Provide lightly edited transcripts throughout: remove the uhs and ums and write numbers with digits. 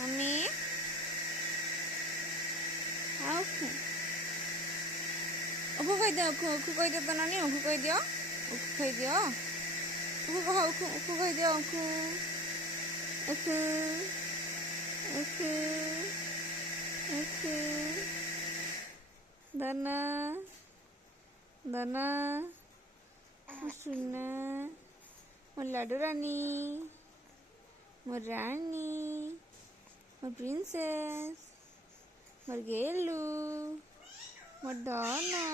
Mami, aku. Aku kau dia, aku kau dia tanah ni, aku kau dia. Aku kau dia. Aku kau dia, aku. Aku. Aku. Aku. Dana. Dana. Asuna. Muladu Rani. Rani. My princess. Margelu. Madonna.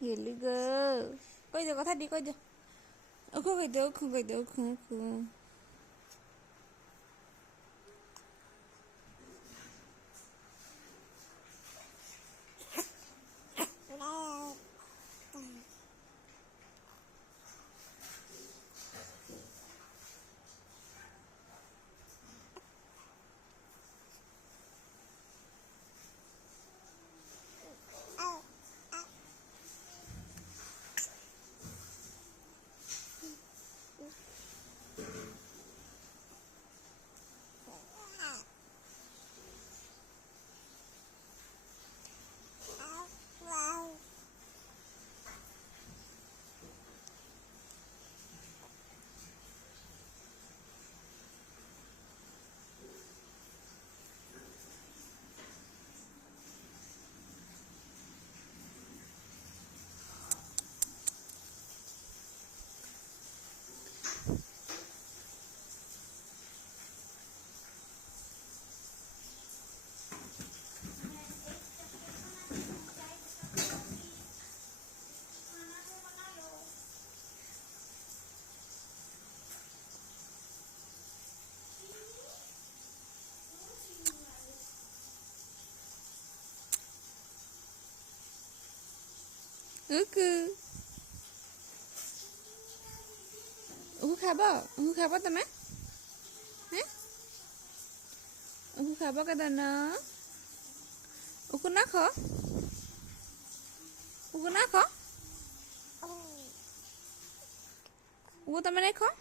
Here you go. Kau dia kata di kau dia. Aku kau dia, aku kau dia, aku. Aku khabar tame? Aku khabar ke dana? Aku nak kau? Aku nak kau? Aku tame nak kau?